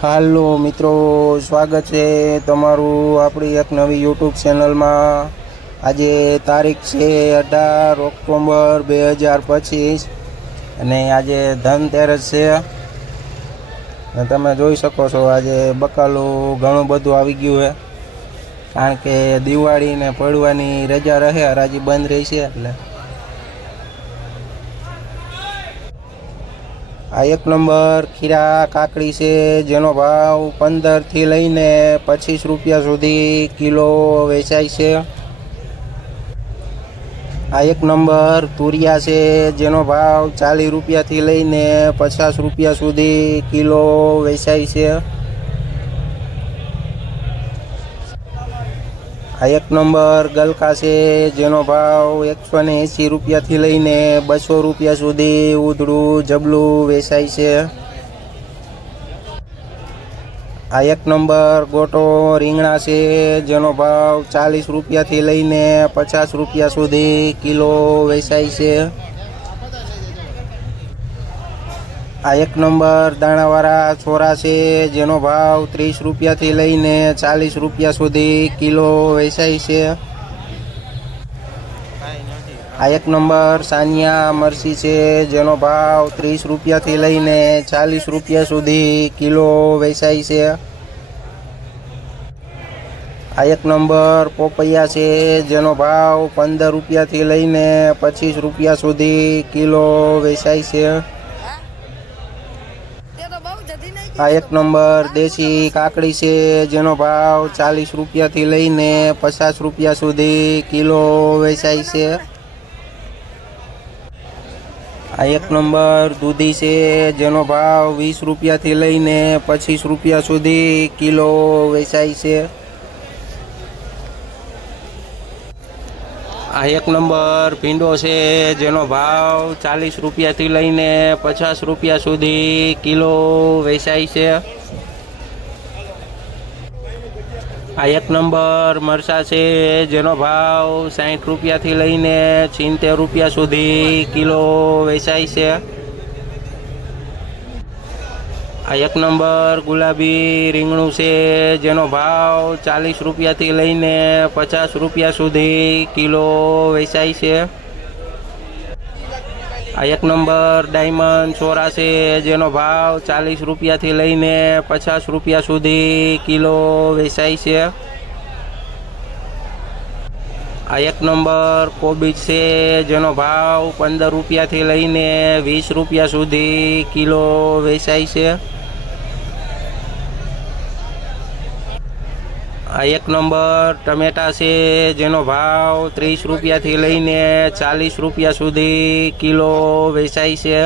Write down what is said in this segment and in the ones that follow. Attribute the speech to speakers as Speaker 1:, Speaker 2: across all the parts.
Speaker 1: હાલો મિત્રો, સ્વાગત છે તમારું આપણી એક નવી યુટ્યુબ ચેનલમાં આજે તારીખ છે અઢાર ઓક્ટોબર બે હજાર પચીસ અને આજે ધનતેરસ છે. તમે જોઈ શકો છો, આજે બકાલું ઘણું બધું આવી ગયું છે. કારણ કે દિવાળી ને પડવાની રજા રહે, હરાજી બંધ રહી છે એટલે. આ એક નંબર ખીરા કાકડી છે, જેનો ભાવ પંદરથી લઈને પચીસ રૂપિયા સુધી કિલો વેચાય છે. આ એક નંબર તુરિયા છે, જેનો ભાવ ચાલીસ રૂપિયાથી લઈને પચાસ રૂપિયા સુધી કિલો વેચાય છે. આ એક નંબર ગલકા છે, જેનો ભાવ એકસો ને એંસી રૂપિયાથી લઈને બસો રૂપિયા સુધી ઉધડું જબલું વેચાય છે. આ એક નંબર ગોટો રીંગણા છે, જેનો ભાવ ચાલીસ રૂપિયાથી લઈને પચાસ રૂપિયા સુધી કિલો વેચાય છે. આ એક નંબર દાણાવાળા છોરા છે, જેનો ભાવ ત્રીસ રૂપિયાથી લઈને ચાલીસ રૂપિયા સુધી કિલો વેચાય છે. આ એક નંબર સાનિયા મરસી છે, જેનો ભાવ ત્રીસ રૂપિયાથી લઈને ચાલીસ રૂપિયા સુધી કિલો વેચાય છે. આ એક નંબર પોપૈયા છે, જેનો ભાવ પંદર રૂપિયાથી લઈને પચીસ રૂપિયા સુધી કિલો વેચાય છે. આ એક નંબર દેશી કાકડી છે, જેનો ભાવ ચાલીસ રૂપિયાથી લઈને પચાસ રૂપિયા સુધી કિલો વેચાય છે. આ એક નંબર દૂધી છે, જેનો ભાવ વીસ રૂપિયાથી લઈને પચીસ રૂપિયા સુધી કિલો વેચાય છે. આ એક નંબર ભીંડો છે, જેનો ભાવ ચાલીસ રૂપિયાથી લઈને પચાસ રૂપિયા સુધી કિલો વેચાય છે. આ એક નંબર મરસા છે, જેનો ભાવ સાઠ રૂપિયાથી લઈને સિત્તેર રૂપિયા સુધી કિલો વેચાય છે. આ એક નંબર ગુલાબી રીંગણું છે, જેનો ભાવ ચાલીસ રૂપિયાથી લઈને પચાસ રૂપિયા સુધી કિલો વેચાય છે. આ એક નંબર ડાયમંડ ચોરા છે, જેનો ભાવ ચાલીસ રૂપિયાથી લઈને પચાસ રૂપિયા સુધી કિલો વેચાય છે. આ એક નંબર કોબીજ છે, જેનો ભાવ પંદર રૂપિયાથી લઈને વીસ રૂપિયા સુધી કિલો વેચાય છે. આ એક નંબર ટમેટા છે, જેનો ભાવ ત્રીસ રૂપિયાથી લઈને ચાલીસ રૂપિયા સુધી કિલો વેચાય છે.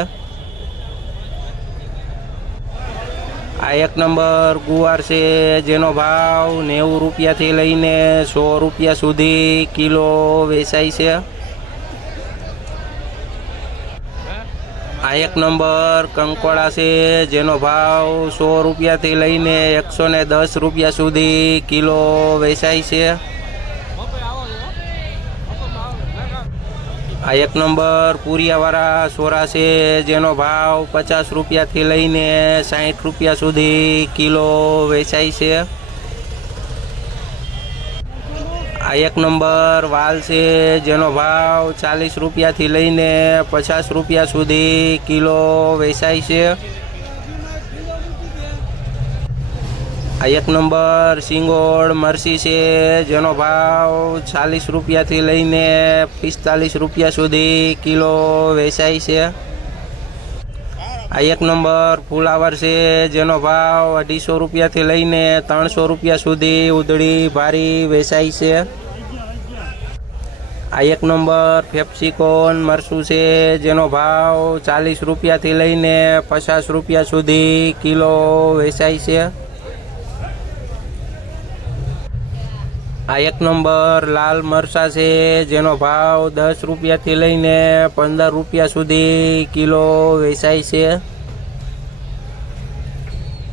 Speaker 1: આ એક નંબર ગુવાર છે, જેનો ભાવ નેવું રૂપિયાથી લઈને સો રૂપિયા સુધી કિલો વેચાય છે. આ એક નંબર કંકોડા છે, જેનો ભાવ સો રૂપિયાથી લઈને એકસો ને દસ રૂપિયા સુધી કિલો વેચાય છે. આ એક નંબર પૂરિયાવાળા સોરા છે, જેનો ભાવ પચાસ રૂપિયાથી લઈને સાઠ રૂપિયા સુધી કિલો વેચાય છે. આ એક નંબર વાલ છે જેનો ભાવ ચાલીસ રૂપિયાથી લઈને પચાસ રૂપિયા સુધી કિલો વેચાય છે. આ એક નંબર સિંગોળ મરસી છે જેનો ભાવ ચાલીસ રૂપિયાથી લઈને પિસ્તાલીસ રૂપિયા સુધી કિલો વેચાય છે. આ એક નંબર ફુલાવર છે, જેનો ભાવ અઢીસો રૂપિયાથી લઈને ત્રણસો રૂપિયા સુધી ઉધડી ભારી વેચાય છે. આ એક નંબર ફેપ્સિકોન મરસું છે, જેનો ભાવ ચાલીસ રૂપિયાથી લઈને પચાસ રૂપિયા સુધી કિલો વેચાય છે. આ એક નંબર લાલ મરચા છે, જેનો ભાવ દસ રૂપિયાથી લઈને પંદર રૂપિયા સુધી કિલો વેચાય છે.